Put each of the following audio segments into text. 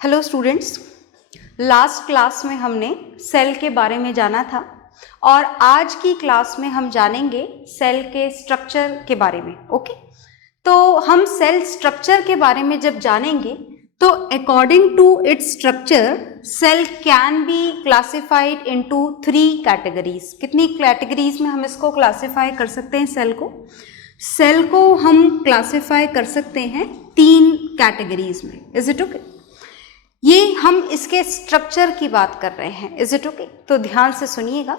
Hello students, last class में हमने cell के बारे में जाना था और आज की क्लास में हम जानेंगे सेल के स्ट्रक्चर के बारे में। ओके, तो हम सेल स्ट्रक्चर के बारे में जब जानेंगे तो according to its structure cell can be classified into 3 categories. कितनी कैटेगरीज में हम इसको क्लासिफाई कर सकते हैं? सेल को हम क्लासिफाई कर सकते हैं 3 कैटेगरीज में। Is it okay? ये हम इसके स्ट्रक्चर की बात कर रहे हैं। Is it okay? तो ध्यान से सुनिएगा।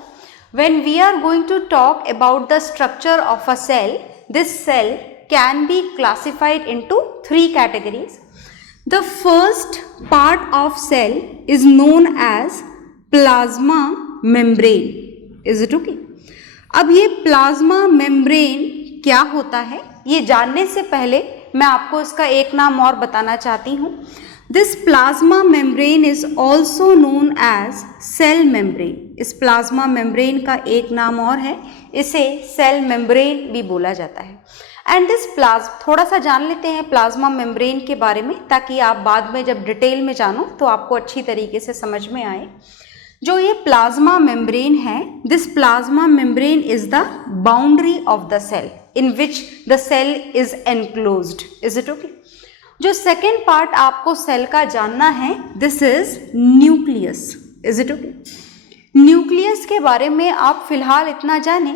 When we are going to talk about the structure of a cell, this cell can be classified into 3 categories. The first part of cell is known as plasma membrane. Is it okay? अब ये plasma membrane क्या होता है, ये जानने से पहले मैं आपको इसका एक नाम और बताना चाहती हूँ। This plasma membrane is also known as cell membrane. इस प्लाज्मा मेम्ब्रेन का एक नाम और है, इसे सेल मेम्ब्रेन भी बोला जाता है। एंड दिस थोड़ा सा जान लेते हैं प्लाज्मा मेम्ब्रेन के बारे में, ताकि आप बाद में जब डिटेल में जानो तो आपको अच्छी तरीके से समझ में आए। जो ये प्लाज्मा मेम्ब्रेन है, this plasma membrane is the boundary of the cell in which the cell is enclosed. Is it okay? जो सेकेंड पार्ट आपको सेल का जानना है, this is nucleus. Is it okay? Nucleus के बारे में आप फिलहाल इतना जानें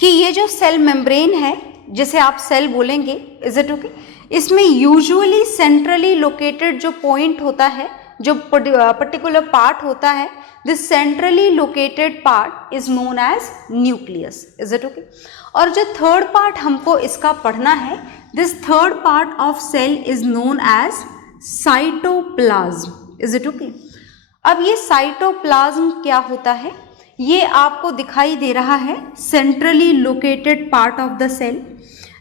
कि ये जो सेल मेम्ब्रेन है, जिसे आप सेल बोलेंगे, इज इट ओके, इसमें यूजुअली सेंट्रली लोकेटेड जो पॉइंट होता है, जो पर्टिकुलर पार्ट होता है, this centrally located part is known as nucleus. Is it okay? और जो थर्ड पार्ट हमको इसका पढ़ना है, this third part of cell is known as cytoplasm. Is it okay? अब ये साइटोप्लाज्म क्या होता है, ये आपको दिखाई दे रहा है centrally located part of the cell,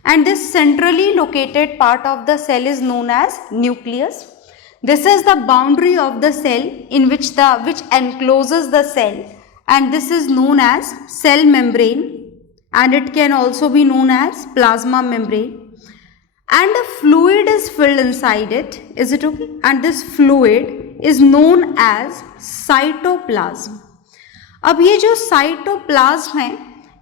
and this centrally located part of the cell is known as nucleus. This is the boundary of the cell in which encloses the cell, and this is known as cell membrane, and it can also be known as plasma membrane. And a fluid is filled inside it. Is it okay? And this fluid is known as cytoplasm. अब ये जो cytoplasm है,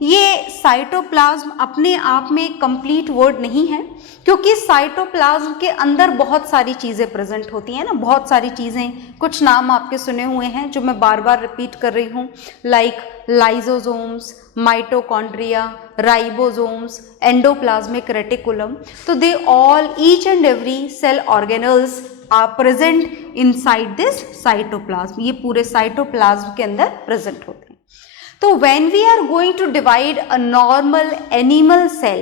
ये cytoplasm अपने आप में एक complete word नहीं है, क्योंकि साइटोप्लाज्म के अंदर बहुत सारी चीज़ें प्रेजेंट होती हैं ना, बहुत सारी चीज़ें। कुछ नाम आपके सुने हुए हैं जो मैं बार बार रिपीट कर रही हूँ, like lysosomes, mitochondria, ribosomes, endoplasmic reticulum. तो they all, each and every cell organelles are present inside this cytoplasm. ये पूरे साइटोप्लाज्म के अंदर प्रेजेंट होते हैं। So when we are going to divide a normal animal cell,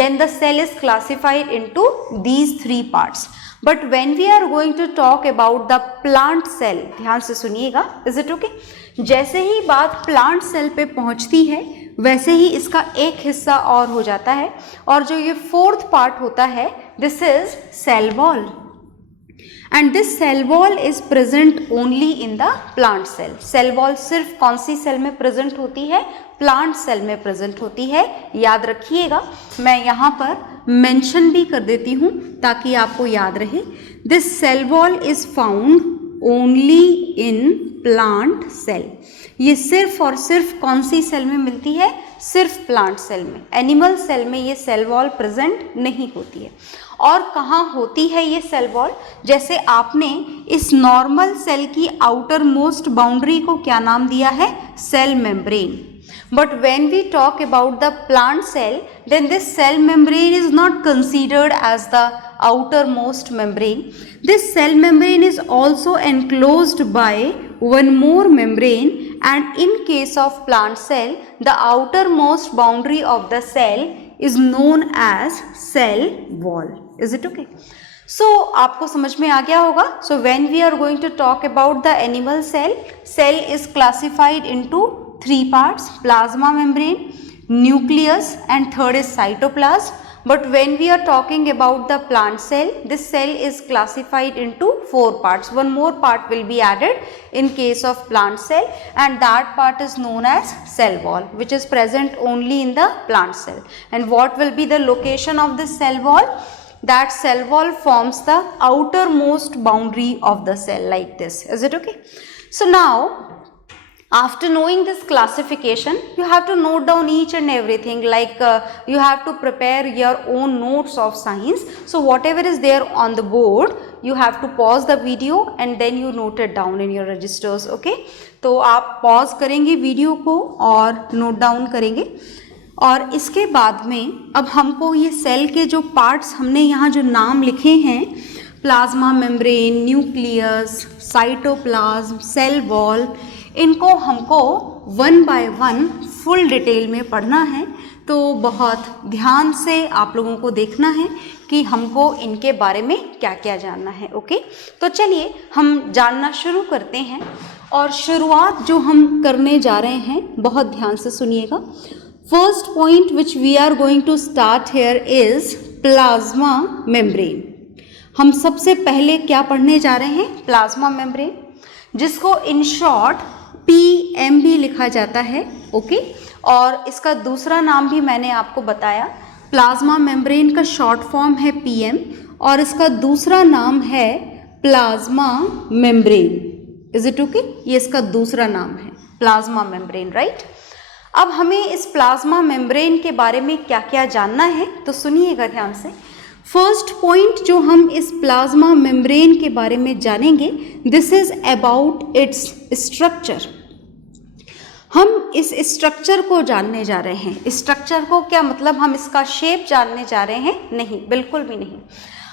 then the cell is classified into these 3 parts. But when we are going to talk about the plant cell, ध्यान से सुनिएगा, is it okay? जैसे ही बात plant cell पे पहुंचती है, वैसे ही इसका एक हिस्सा और हो जाता है, और जो ये 4th part होता है, this is cell wall. And this cell wall is present only in the plant cell. Cell wall सिर्फ कौन सी सेल में प्रेजेंट होती है? प्लांट सेल में प्रेजेंट होती है। याद रखिएगा, मैं यहाँ पर मेंशन भी कर देती हूँ ताकि आपको याद रहे। This cell wall is found only in plant cell. ये सिर्फ और सिर्फ कौन सी सेल में मिलती है? सिर्फ प्लांट सेल में। एनिमल सेल में ये सेल वॉल प्रेजेंट नहीं होती है। और कहाँ होती है ये सेल वॉल? जैसे आपने इस नॉर्मल सेल की आउटर मोस्ट बाउंड्री को क्या नाम दिया है? Cell membrane. But when we talk about the plant cell, then this cell membrane is not considered as the outermost membrane. This cell membrane is also enclosed by one more membrane, and in case of plant cell, the outermost boundary of the cell is known as cell wall. Is it okay? So आपको समझ में आ गया होगा. So when we are going to talk about the animal cell, cell is classified into 3 parts: plasma membrane, nucleus, and third is cytoplasm. But when we are talking about the plant cell, this cell is classified into 4 parts. One more part will be added in case of plant cell, and that part is known as cell wall, which is present only in the plant cell. And what will be the location of this cell wall? that cell wall forms the outermost boundary of the cell like this. Is it okay? So now after knowing this classification, you have to note down each and everything, like you have to prepare your own notes of science. So whatever is there on the board, you have to pause the video and then you note it down in your registers. Okay, तो आप pause करेंगे video को और note down करेंगे, और इसके बाद में अब हमको ये सेल के जो पार्ट्स हमने यहाँ जो नाम लिखे हैं, plasma membrane, nucleus, cytoplasm, cell wall, इनको हमको one by one full detail में पढ़ना है। तो बहुत ध्यान से आप लोगों को देखना है कि हमको इनके बारे में क्या क्या जानना है। ओके, तो चलिए हम जानना शुरू करते हैं, और शुरुआत जो हम करने जा रहे हैं बहुत ध्यान से सुनिएगा। First point which we are going to start here is plasma membrane. हम सबसे पहले क्या पढ़ने जा रहे हैं? प्लाज्मा मेम्ब्रेन, जिसको इन शॉर्ट PM भी लिखा जाता है। ओके, और इसका दूसरा नाम भी मैंने आपको बताया। प्लाज्मा मेम्ब्रेन का शॉर्ट फॉर्म है PM और इसका दूसरा नाम है plasma membrane. Is it okay? ये इसका दूसरा नाम है प्लाज्मा मेम्ब्रेन, राइट? अब हमें इस प्लाज्मा मेम्ब्रेन के बारे में क्या क्या जानना है, तो सुनिएगा ध्यान से। फर्स्ट पॉइंट जो हम इस प्लाज्मा मेम्ब्रेन के बारे में जानेंगे, this is about its structure. हम इस स्ट्रक्चर को जानने जा रहे हैं। स्ट्रक्चर को क्या मतलब हम इसका शेप जानने जा रहे हैं? नहीं, बिल्कुल भी नहीं।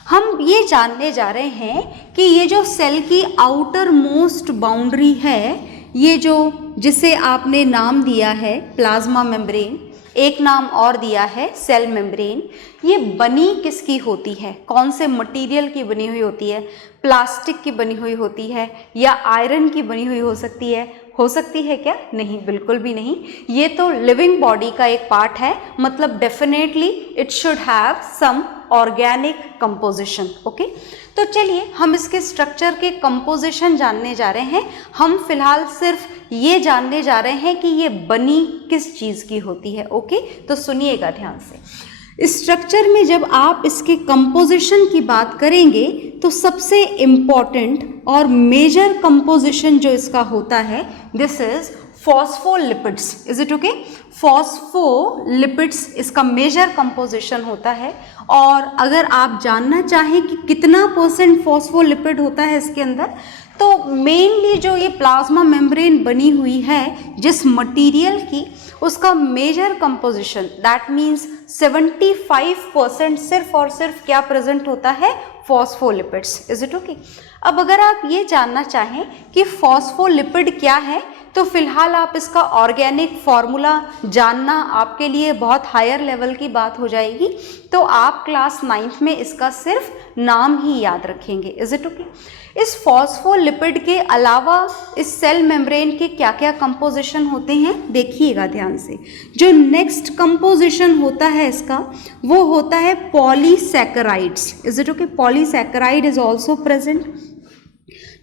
हम ये जानने जा रहे हैं कि ये जो सेल की आउटर मोस्ट बाउंड्री है, ये जो जिसे आपने नाम दिया है प्लाज्मा मेम्ब्रेन, एक नाम और दिया है सेल मेम्ब्रेन, ये बनी किसकी होती है? कौन से मटेरियल की बनी हुई होती है? प्लास्टिक की बनी हुई होती है या आयरन की बनी हुई हो सकती है? हो सकती है क्या? नहीं, बिल्कुल भी नहीं। ये तो लिविंग बॉडी का एक पार्ट है, मतलब definitely it should have some organic composition. Okay, तो चलिए हम इसके स्ट्रक्चर के कंपोजिशन जानने जा रहे हैं। हम फिलहाल सिर्फ ये जानने जा रहे हैं कि ये बनी किस चीज़ की होती है। ओके, तो सुनिएगा ध्यान से। स्ट्रक्चर में जब आप इसके कंपोजिशन की बात करेंगे तो सबसे इम्पॉर्टेंट और मेजर कंपोजिशन जो इसका होता है, this is phospholipids. Is it okay? Phospholipids इसका मेजर कंपोजिशन होता है। और अगर आप जानना चाहें कि कितना % फॉस्फोलिपिड होता है इसके अंदर, तो मेनली जो ये प्लाज्मा मेम्ब्रेन बनी हुई है जिस मटेरियल की, उसका मेजर कंपोजिशन दैट मीन्स 75% सिर्फ और सिर्फ क्या प्रेजेंट होता है? फॉस्फोलिपिड्स। Is it okay? अब अगर आप ये जानना चाहें कि फॉस्फोलिपिड क्या है, तो फिलहाल आप इसका ऑर्गेनिक फॉर्मूला जानना आपके लिए बहुत हायर लेवल की बात हो जाएगी, तो आप क्लास 9th में इसका सिर्फ नाम ही याद रखेंगे। Is it okay? इस फॉस्फोलिपिड के अलावा इस सेल मेम्ब्रेन के क्या क्या कंपोजिशन होते हैं, देखिएगा ध्यान से। जो नेक्स्ट कंपोजिशन होता है इसका, वो होता है polysaccharides. Is it okay? Polysaccharide is also present.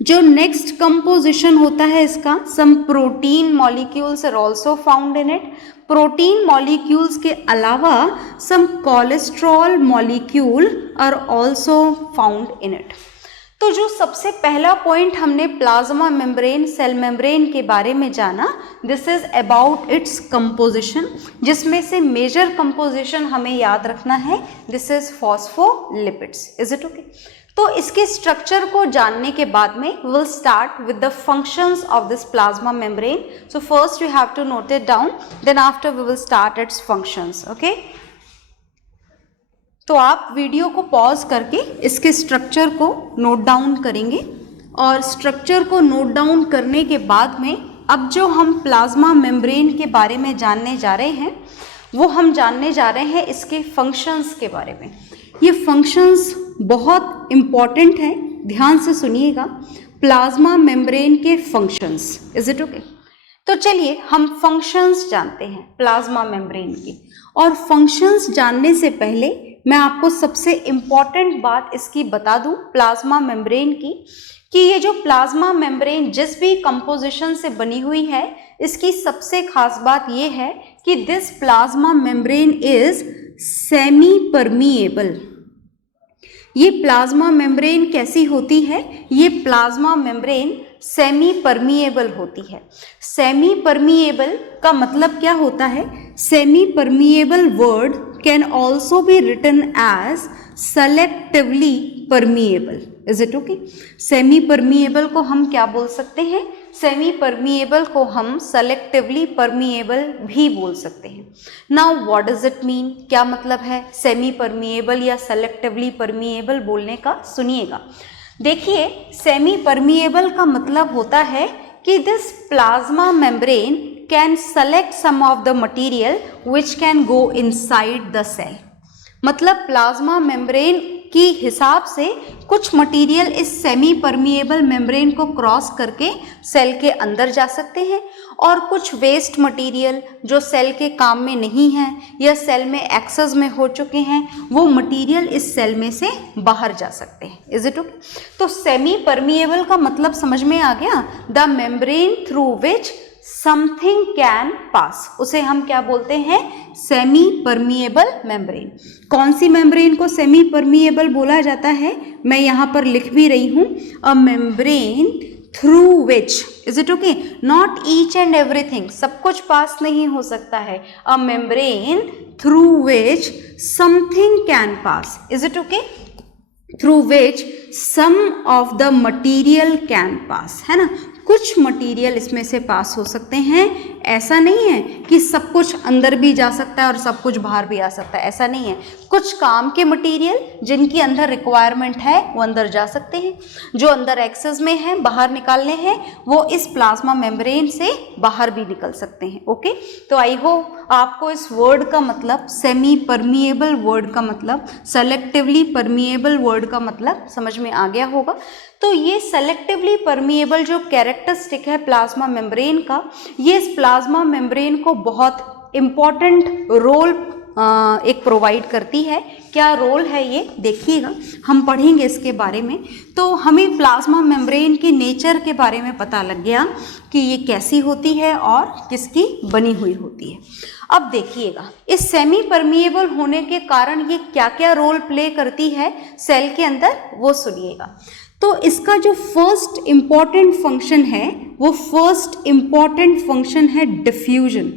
जो नेक्स्ट कंपोजिशन होता है इसका, some protein molecules are also found in it. Protein molecules के अलावा some cholesterol molecule are also found in it. तो जो सबसे पहला पॉइंट हमने प्लाज्मा मेम्ब्रेन, सेल मेम्ब्रेन के बारे में जाना, this is about its composition, जिसमें से मेजर कंपोजिशन हमें याद रखना है, this is phospholipids. Is it okay? तो इसके स्ट्रक्चर को जानने के बाद में will start with the functions of this plasma membrane. So first you have to note it down, then after we will start its functions. Okay, तो आप video को पॉज करके इसके स्ट्रक्चर को नोट डाउन करेंगे, और स्ट्रक्चर को note down करने के बाद में अब जो हम प्लाज्मा मेम्ब्रेन के बारे में जानने जा रहे हैं, वो हम जानने जा रहे हैं इसके फंक्शंस के बारे में। ये फंक्शंस बहुत इम्पॉर्टेंट हैं, ध्यान से सुनिएगा। प्लाज्मा मेम्ब्रेन के फंक्शंस। Is it okay? तो चलिए हम फंक्शंस जानते हैं प्लाज्मा मेम्ब्रेन की। और फंक्शंस जानने से पहले मैं आपको सबसे इम्पॉर्टेंट बात इसकी बता दूं प्लाज्मा मेम्ब्रेन की, कि ये जो प्लाज्मा मेम्ब्रेन जिस भी कंपोजिशन से बनी हुई है, इसकी सबसे खास बात ये है कि this plasma membrane is semi permeable. ये प्लाज्मा मेम्ब्रेन कैसी होती है? ये प्लाज्मा मेम्ब्रेन सेमी परमिएबल होती है। सेमी परमिएबल का मतलब क्या होता है? Semi permeable word can also be written as selectively permeable. Is it okay? Semi permeable को हम क्या बोल सकते हैं? सेमी परमिएबल को हम सेलेक्टिवली परमिएबल भी बोल सकते हैं। Now what does it mean? क्या मतलब है सेमी परमिएबल या सेलेक्टिवली परमिएबल बोलने का? सुनिएगा। देखिए, सेमी परमिएबल का मतलब होता है कि this plasma membrane can select some of the material which can go inside the cell. मतलब प्लाज्मा मेम्ब्रेन की हिसाब से कुछ मटेरियल इस सेमी परमिएबल मेम्ब्रेन को क्रॉस करके सेल के अंदर जा सकते हैं और कुछ वेस्ट मटेरियल जो सेल के काम में नहीं है या सेल में एक्सेस में हो चुके हैं, वो मटेरियल इस सेल में से बाहर जा सकते हैं। Is it okay? तो सेमी परमिएबल का मतलब समझ में आ गया? The membrane through which something can पास, उसे हम क्या बोलते हैं? Semi permeable membrane. कौन सी मेम्ब्रेन को सेमी परमिएबल बोला जाता है? मैं यहाँ पर लिख भी रही हूँ, a membrane through which. Is it okay? Not each and everything, सब कुछ पास नहीं हो सकता है। A membrane through which something can pass. Is it okay? Through which some of the material can pass, है ना? कुछ मटेरियल इसमें से पास हो सकते हैं। ऐसा नहीं है कि सब कुछ अंदर भी जा सकता है और सब कुछ बाहर भी आ सकता है, ऐसा नहीं है। कुछ काम के मटेरियल जिनकी अंदर रिक्वायरमेंट है वो अंदर जा सकते हैं, जो अंदर एक्सेस में है बाहर निकालने हैं वो इस प्लाज्मा मेम्ब्रेन से बाहर भी निकल सकते हैं। ओके, तो आई होप आपको इस वर्ड का मतलब, सेमी परमिएबल वर्ड का मतलब, सेलेक्टिवली परमिएबल वर्ड का मतलब समझ में आ गया होगा। तो ये सेलेक्टिवली परमिएबल जो कैरेक्टरिस्टिक है प्लाज्मा मेम्ब्रेन का, ये इस प्लाज्मा मेम्ब्रेन को बहुत इम्पॉर्टेंट रोल एक प्रोवाइड करती है। क्या रोल है ये देखिएगा, हम पढ़ेंगे इसके बारे में। तो हमें प्लाज्मा मेम्ब्रेन के नेचर के बारे में पता लग गया कि ये कैसी होती है और किसकी बनी हुई होती है। अब देखिएगा, इस सेमी परमिएबल होने के कारण ये क्या क्या रोल प्ले करती है सेल के अंदर, वो सुनिएगा। तो इसका जो फर्स्ट इंपॉर्टेंट फंक्शन है, वो फर्स्ट इंपॉर्टेंट फंक्शन है डिफ्यूजन।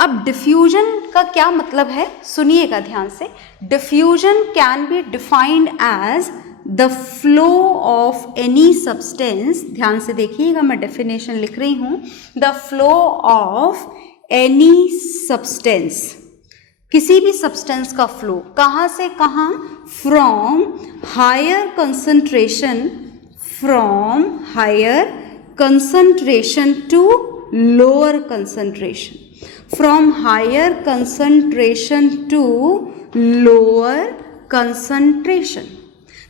अब डिफ्यूजन का क्या मतलब है सुनिएगा ध्यान से। Diffusion can be defined as the flow of any substance, ध्यान से देखिएगा मैं डेफिनेशन लिख रही हूं, the flow of any substance, किसी भी सब्सटेंस का फ्लो कहाँ से कहाँ, from higher concentration, from higher concentration to lower concentration, from higher concentration to lower concentration.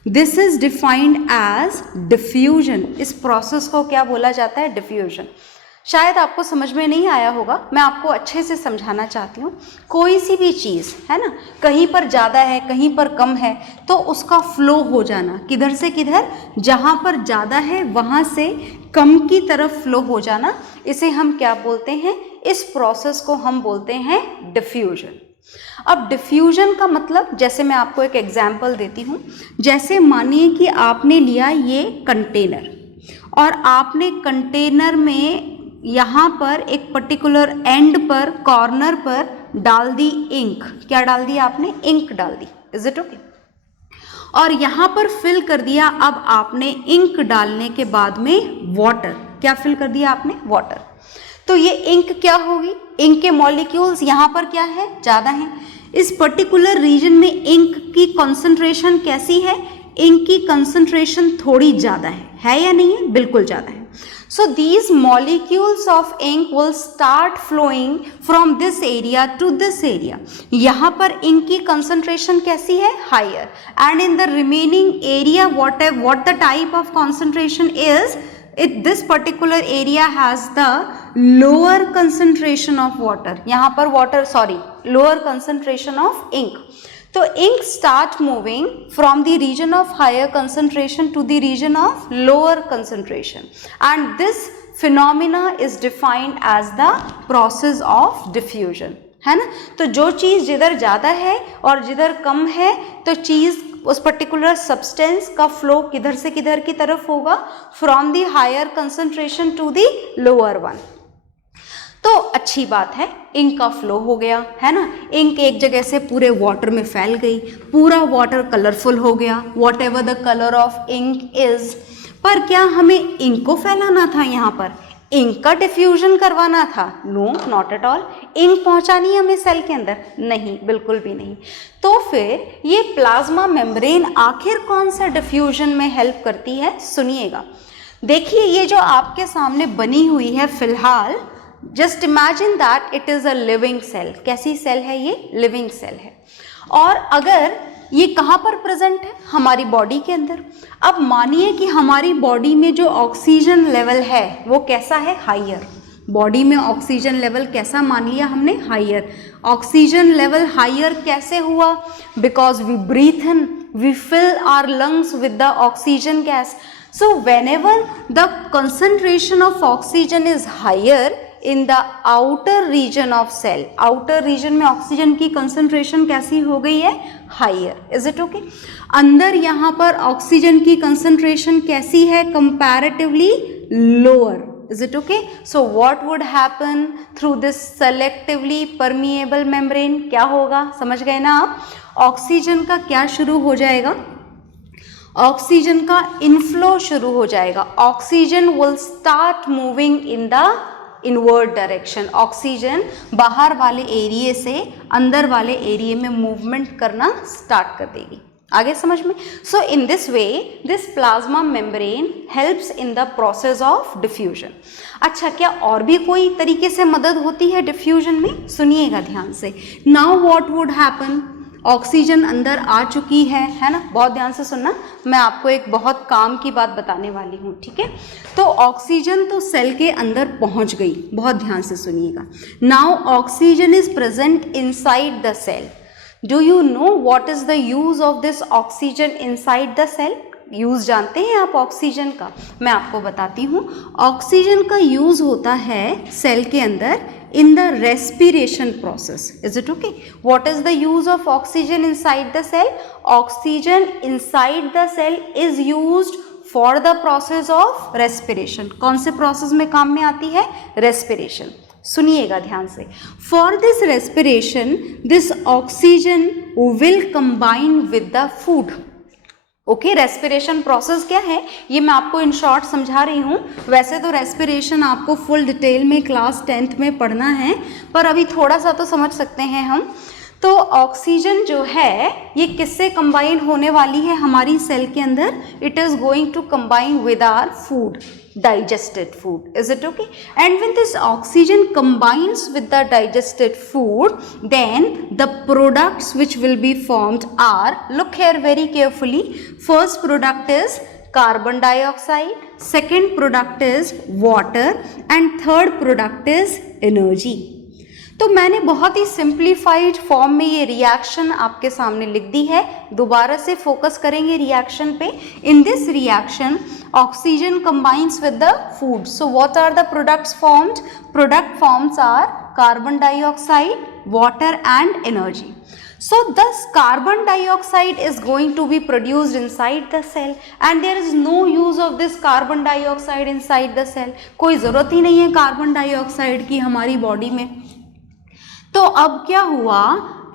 This is defined as diffusion. इस प्रोसेस को क्या बोला जाता है? डिफ्यूजन। शायद आपको समझ में नहीं आया होगा, मैं आपको अच्छे से समझाना चाहती हूँ। कोई सी भी चीज़ है ना, कहीं पर ज़्यादा है कहीं पर कम है, तो उसका फ्लो हो जाना किधर से किधर, जहाँ पर ज़्यादा है वहाँ से कम की तरफ फ्लो हो जाना, इसे हम क्या बोलते हैं? इस प्रोसेस को हम बोलते हैं डिफ्यूजन। अब डिफ्यूजन का मतलब, जैसे मैं आपको एक एग्जाम्पल देती हूँ। जैसे मानिए कि आपने लिया ये कंटेनर और आपने कंटेनर में यहाँ पर एक पर्टिकुलर एंड पर, कॉर्नर पर डाल दी इंक। क्या डाल दी आपने? इंक डाल दी। Is it okay? और यहाँ पर फिल कर दिया, अब आपने इंक डालने के बाद में वाटर, क्या फिल कर दिया आपने? वाटर। तो ये इंक क्या होगी? इंक के मॉलिक्यूल्स यहाँ पर क्या है? ज़्यादा हैं। इस पर्टिकुलर रीजन में इंक की कंसंट्रेशन कैसी है? इंक की कंसंट्रेशन थोड़ी ज़्यादा है या नहीं है? बिल्कुल ज़्यादा है। So these molecules of ink will start flowing from this area to this area. यहाँ पर ink की concentration कैसी है? Higher. And in the remaining area, what the type of concentration is? This particular area has the lower concentration of water. यहाँ पर lower concentration of ink. So ink start moving from the region of higher concentration to the region of lower concentration, and this phenomena is defined as the process of diffusion, है ना। तो जो चीज़ जिधर ज़्यादा है और जिधर कम है, तो चीज़ उस पर्टिकुलर सब्सटेंस का फ्लो किधर से किधर की तरफ होगा, from the higher concentration to the lower one. तो अच्छी बात है, इंक का फ्लो हो गया है ना, इंक एक जगह से पूरे वाटर में फैल गई, पूरा वाटर कलरफुल हो गया, whatever the colour of ink is. पर क्या हमें इंक को फैलाना था, यहाँ पर इंक का डिफ्यूजन करवाना था? No, not at all. Ink पहुंचानी है हमें सेल के अंदर? नहीं, बिल्कुल भी नहीं। तो फिर ये प्लाज्मा मेम्ब्रेन आखिर कौन सा डिफ्यूजन में हेल्प करती है, सुनिएगा। देखिए ये जो आपके सामने बनी हुई है फिलहाल, just imagine that it is a living cell. कैसी सेल है ये? लिविंग सेल है। और अगर ये कहाँ पर प्रेजेंट है? हमारी बॉडी के अंदर। अब मानिए कि हमारी बॉडी में जो ऑक्सीजन लेवल है वो कैसा है? हाइयर। बॉडी में ऑक्सीजन लेवल कैसा मान लिया हमने? हाइयर। ऑक्सीजन लेवल हाइयर कैसे हुआ? Because we breathe in, we fill our lungs with the oxygen gas. So whenever the concentration of oxygen is higher in the outer region of cell, outer region में oxygen की concentration कैसी हो गई है? Higher. Is it okay? अंदर यहाँ पर oxygen की कंसंट्रेशन कैसी है? Comparatively lower. Is it okay? So what would happen through this selectively permeable membrane? क्या होगा, समझ गए ना आप? ऑक्सीजन का क्या शुरू हो जाएगा? ऑक्सीजन का इनफ्लो शुरू हो जाएगा। Oxygen will start moving in the inward direction. Oxygen बाहर वाले एरिया से अंदर वाले एरिया में मूवमेंट करना स्टार्ट कर देगी। आगे समझ में? So in this way this plasma membrane helps in the process of diffusion. अच्छा, क्या और भी कोई तरीके से मदद होती है डिफ्यूजन में? सुनिएगा ध्यान से। Now what would happen? Oxygen अंदर आ चुकी है ना? बहुत ध्यान से सुनना, मैं आपको एक बहुत काम की बात बताने वाली हूँ, ठीक है? तो ऑक्सीजन तो सेल के अंदर पहुँच गई, बहुत ध्यान से सुनिएगा। Now oxygen is present inside the cell. Do you know what is the use of this oxygen inside the cell? Use जानते हैं आप ऑक्सीजन का? मैं आपको बताती हूँ। ऑक्सीजन का यूज होता है सेल के अंदर in the respiration process. Is it okay? What is the use of oxygen inside the cell? Oxygen inside the cell is used for the process of respiration. कौन से process में काम में आती है? Respiration. सुनिएगा ध्यान से। For this respiration, this oxygen will combine with the food. Okay, respiration process क्या है ये मैं आपको इन शॉर्ट समझा रही हूँ। वैसे तो रेस्पिरेशन आपको फुल डिटेल में क्लास 10th में पढ़ना है, पर अभी थोड़ा सा तो समझ सकते हैं हम। तो ऑक्सीजन जो है ये किससे कंबाइन होने वाली है हमारी सेल के अंदर? It is going to combine with our food, digested food. Is it okay? And when this oxygen combines with the digested food, then the products which will be formed are, look here very carefully, first product is carbon dioxide, second product is water, and third product is energy. तो मैंने बहुत ही simplified form में ये reaction आपके सामने लिख दी है। दोबारा से फोकस करेंगे रिएक्शन पे। In this reaction oxygen combines with the food. So what are the products formed? Product forms are carbon dioxide, water and energy. So thus carbon dioxide is going to be produced inside the cell and there is no use of this carbon dioxide inside the cell. कोई ज़रूरत ही नहीं है carbon dioxide की हमारी body में। तो अब क्या हुआ?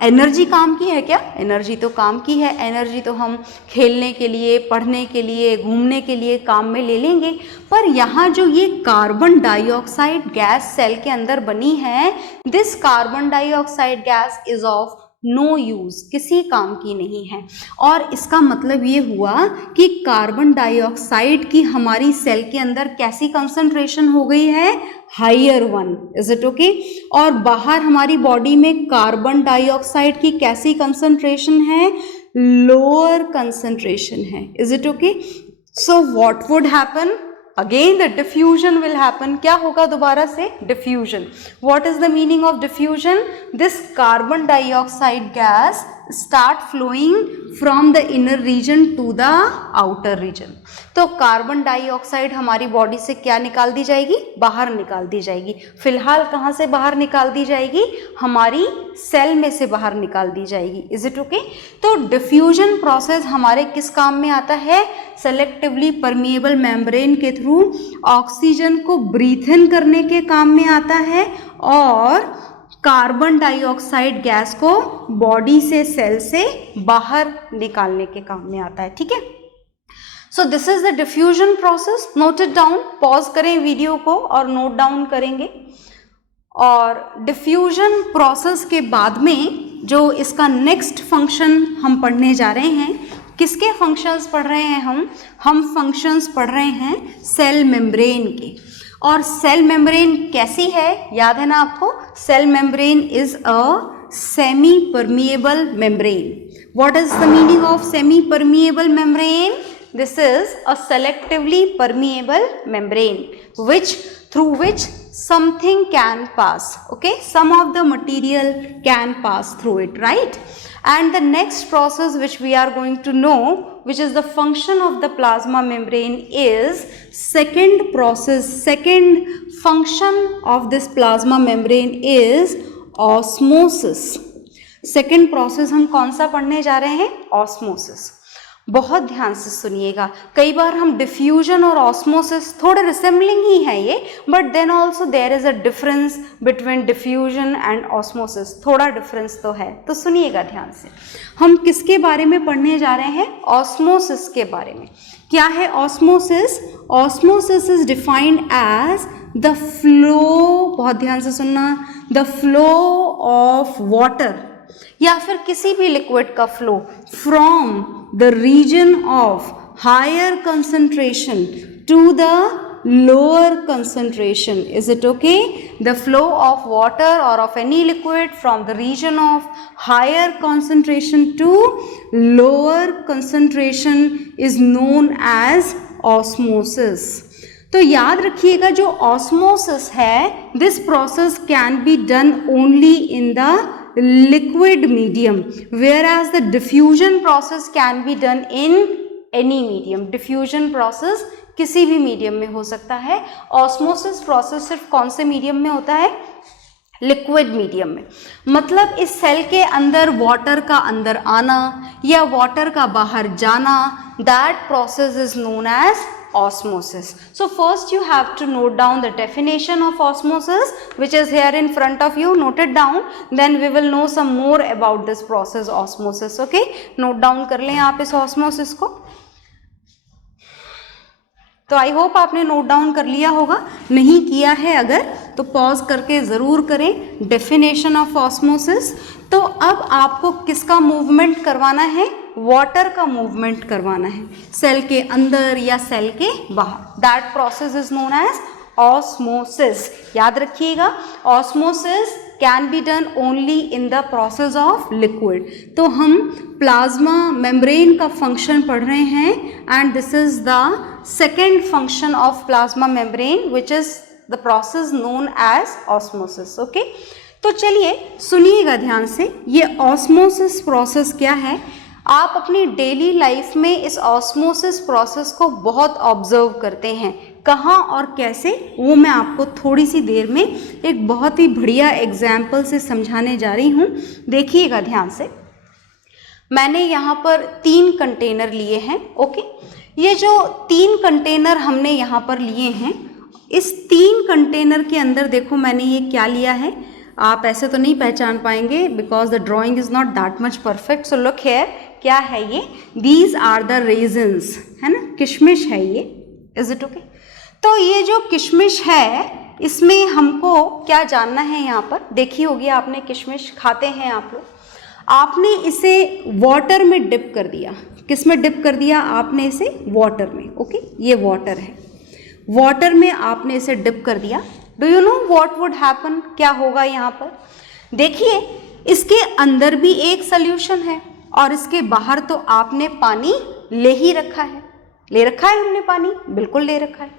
एनर्जी काम की है क्या? एनर्जी तो काम की है। एनर्जी तो हम खेलने के लिए, पढ़ने के लिए, घूमने के लिए काम में ले लेंगे। पर यहाँ जो ये कार्बन डाइऑक्साइड गैस सेल के अंदर बनी है, this carbon dioxide gas is of no use, किसी काम की नहीं है। और इसका मतलब ये हुआ कि कार्बन डाइऑक्साइड की हमारी सेल के अंदर कैसी कंसंट्रेशन हो गई है? Higher one. Is it okay? और बाहर हमारी बॉडी में कार्बन डाइऑक्साइड की कैसी कंसंट्रेशन है? लोअर कंसंट्रेशन है. Is it okay? So what would happen? Again the diffusion will happen. क्या होगा दोबारा से? Diffusion. What is the meaning of diffusion? This carbon dioxide gas start flowing from the inner region to the outer region. तो carbon dioxide हमारी body से क्या निकाल दी जाएगी, बाहर निकाल दी जाएगी। फिलहाल कहाँ से बाहर निकाल दी जाएगी, हमारी सेल में से बाहर निकाल दी जाएगी। Is it okay? तो डिफ्यूजन प्रोसेस हमारे किस काम में आता है, सेलेक्टिवली परमिएबल मेम्ब्रेन के थ्रू ऑक्सीजन को ब्रीथ इन करने के काम में आता है और कार्बन डाइऑक्साइड गैस को बॉडी से, सेल से बाहर निकालने के काम में आता है। ठीक है, so this is the diffusion process. Note it down, pause करें वीडियो को और नोट डाउन करेंगे। और डिफ्यूजन प्रोसेस के बाद में जो इसका नेक्स्ट फंक्शन हम पढ़ने जा रहे हैं, किसके फंक्शंस पढ़ रहे हैं हम फंक्शंस पढ़ रहे हैं सेल मेम्ब्रेन के। और सेल मेम्ब्रेन कैसी है, याद है ना आपको, cell membrane is a semi permeable membrane. What is the meaning of semi permeable membrane? This is a selectively permeable membrane through which something can pass. Okay, some of the material can pass through it, right? And the next process which we are going to know, which is the function of the plasma membrane, is second function of this plasma membrane is osmosis. Second process हम कौन सा पढ़ने जा रहे हैं, osmosis। बहुत ध्यान से सुनिएगा, कई बार हम डिफ्यूजन और ऑस्मोसिस थोड़े रिसेम्बलिंग ही है ये, but then also there is a difference between diffusion and osmosis, थोड़ा डिफरेंस तो है। तो सुनिएगा ध्यान से, हम किसके बारे में पढ़ने जा रहे हैं, ऑस्मोसिस के बारे में। क्या है osmosis? Osmosis is defined as the flow, बहुत ध्यान से सुनना, द फ्लो ऑफ वाटर या फिर किसी भी लिक्विड का flow from the region of higher concentration to the lower concentration. Is it okay? The flow of water or of any liquid from the region of higher concentration to lower concentration is known as osmosis. तो याद रखिएगा, जो osmosis है, this process can be done only in the liquid medium, whereas the diffusion process can be done in any medium. Diffusion process किसी भी medium में हो सकता है। ऑस्मोसिस प्रोसेस सिर्फ कौन से मीडियम में होता है, लिक्विड मीडियम में। मतलब इस सेल के अंदर वाटर का अंदर आना या वाटर का बाहर जाना, that process is known as osmosis. So first you have to note down the definition of osmosis, which is here in front of you. Note it down, then we will know some more about this process osmosis. Okay, note down कर लें आप इस osmosis को। तो I hope आपने note down कर लिया होगा, नहीं किया है अगर तो पॉज करके ज़रूर करें। Definition of osmosis. तो अब आपको किसका मूवमेंट करवाना है, वाटर का मूवमेंट करवाना है, सेल के अंदर या सेल के बाहर। That process is known as osmosis. याद रखिएगा, osmosis can be done only in the process of liquid. तो हम प्लाज्मा मेम्ब्रेन का फंक्शन पढ़ रहे हैं and this is the second function of plasma membrane which is the process known as osmosis. Okay, तो चलिए सुनिएगा ध्यान से, ये ऑस्मोसिस प्रोसेस क्या है। आप अपनी डेली लाइफ में इस ऑस्मोसिस प्रोसेस को बहुत ऑब्जर्व करते हैं, कहाँ और कैसे, वो मैं आपको थोड़ी सी देर में एक बहुत ही बढ़िया एग्जाम्पल से समझाने जा रही हूँ। देखिएगा ध्यान से, मैंने यहाँ पर 3 कंटेनर लिए हैं। ओके, ये जो 3 कंटेनर हमने यहाँ पर लिए हैं, इस 3 कंटेनर के अंदर देखो मैंने ये क्या लिया है। आप ऐसे तो नहीं पहचान पाएंगे because the drawing is not that much perfect. So look here, क्या है ये, दीज आर द रेजन्स, है ना, किशमिश है ये। Is it okay? तो ये जो किशमिश है, इसमें हमको क्या जानना है, यहाँ पर देखी होगी आपने, किशमिश खाते हैं आप लोग। आपने इसे वाटर में डिप कर दिया। किस में डिप कर दिया आपने इसे? वाटर में। ओके, ये वाटर है, वाटर में आपने इसे डिप कर दिया। Do you know what would happen, क्या होगा यहाँ पर? देखिए, इसके अंदर भी एक सॉल्यूशन है और इसके बाहर तो आपने पानी ले ही रखा है। ले रखा है हमने पानी, बिल्कुल ले रखा है।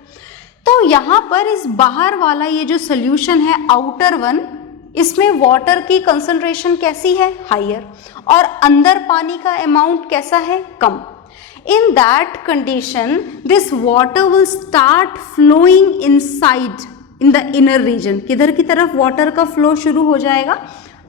तो यहाँ पर इस बाहर वाला ये जो सॉल्यूशन है, आउटर वन, इसमें वाटर की कंसंट्रेशन कैसी है, हायर, और अंदर पानी का अमाउंट कैसा है, कम. In that condition, this water will start flowing inside in the inner region. किधर की तरफ वाटर का फ्लो शुरू हो जाएगा,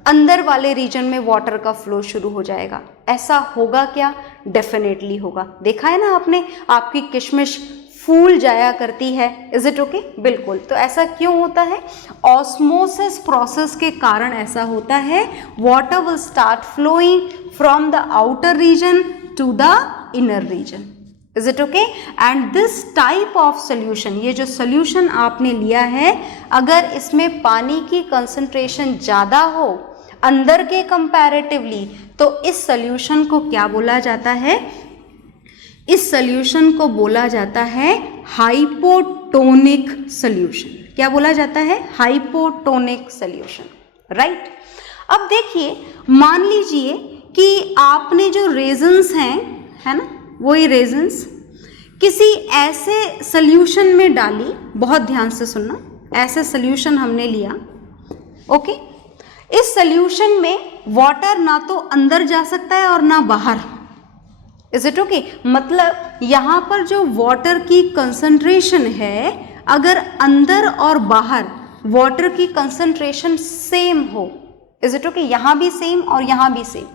अंदर वाले रीजन में वाटर का फ्लो शुरू हो जाएगा. ऐसा होगा क्या, डेफिनेटली होगा. देखा है ना आपने, आपकी किशमिश फूल जाया करती है. Is it okay? बिल्कुल. तो ऐसा क्यों होता है, ऑस्मोसिस प्रोसेस के कारण ऐसा होता है. Water will start flowing from the outer region to the inner region. Is it okay? And this type of solution, ये जो solution आपने लिया है, अगर इसमें पानी की concentration ज़्यादा हो अंदर के comparatively, तो इस solution को क्या बोला जाता है, इस solution को बोला जाता है hypotonic solution. क्या बोला जाता है, hypotonic solution. right? अब देखिए, मान लीजिए कि आपने जो रेजन्स हैं, है ना, वही रेजन्स किसी ऐसे सल्यूशन में डाली. बहुत ध्यान से सुनना, ऐसे सल्यूशन हमने लिया. ओके, इस सल्यूशन में वाटर ना तो अंदर जा सकता है और ना बाहर. Is it okay? मतलब यहाँ पर जो वाटर की कंसंट्रेशन है, अगर अंदर और बाहर वाटर की कंसंट्रेशन सेम हो, इज इट ओके, यहाँ भी सेम और यहाँ भी same,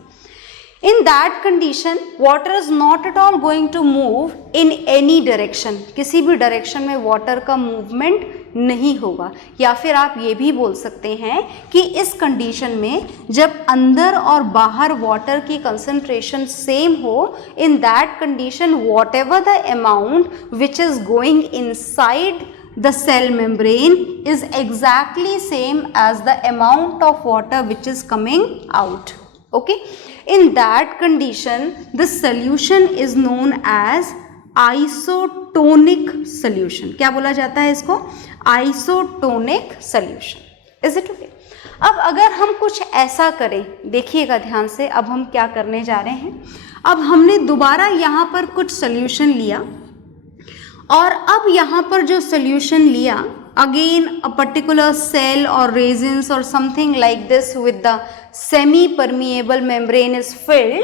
in that condition water is not at all going to move in any direction. किसी भी डायरेक्शन में वाटर का मूवमेंट नहीं होगा. या फिर आप ये भी बोल सकते हैं कि इस कंडीशन में जब अंदर और बाहर वाटर की कंसंट्रेशन सेम हो, in that condition whatever the amount which is going inside the cell membrane is exactly same as the amount of water which is coming out. Okay? In that condition, this solution is known as isotonic solution. क्या बोला जाता है इसको, isotonic solution. Is it okay? अब अगर हम कुछ ऐसा करें, देखिएगा ध्यान से, अब हम क्या करने जा रहे हैं. अब हमने दोबारा यहाँ पर कुछ solution लिया, और अब यहाँ पर जो solution लिया, again a particular cell or resins or something like this with the semi permeable membrane is filled,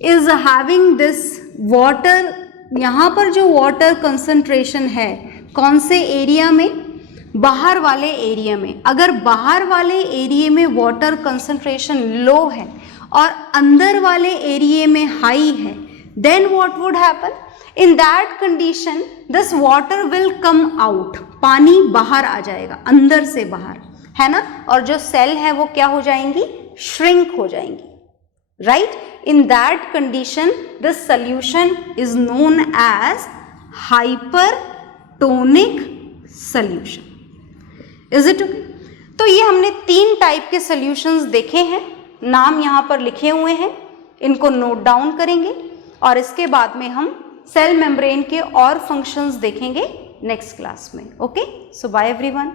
is having this water. यहाँ पर जो water concentration है, कौन से एरिया में, बाहर वाले एरिया में. अगर बाहर वाले एरिया में वाटर कंसंट्रेशन लो है और अंदर वाले एरिया में हाई है, then what would happen? In that condition this water will come out. पानी बाहर आ जाएगा, अंदर से बाहर, है ना, और जो सेल है वो क्या हो जाएंगी, श्रिंक हो जाएंगी. right? In that condition this solution is known as hypertonic solution. Is it okay? तो ये हमने 3 टाइप के सॉल्यूशंस देखे हैं, नाम यहाँ पर लिखे हुए हैं, इनको नोट डाउन करेंगे, और इसके बाद में हम सेल मेम्ब्रेन के और फंक्शंस देखेंगे नेक्स्ट क्लास में. ओके, सो बाय एवरीवन.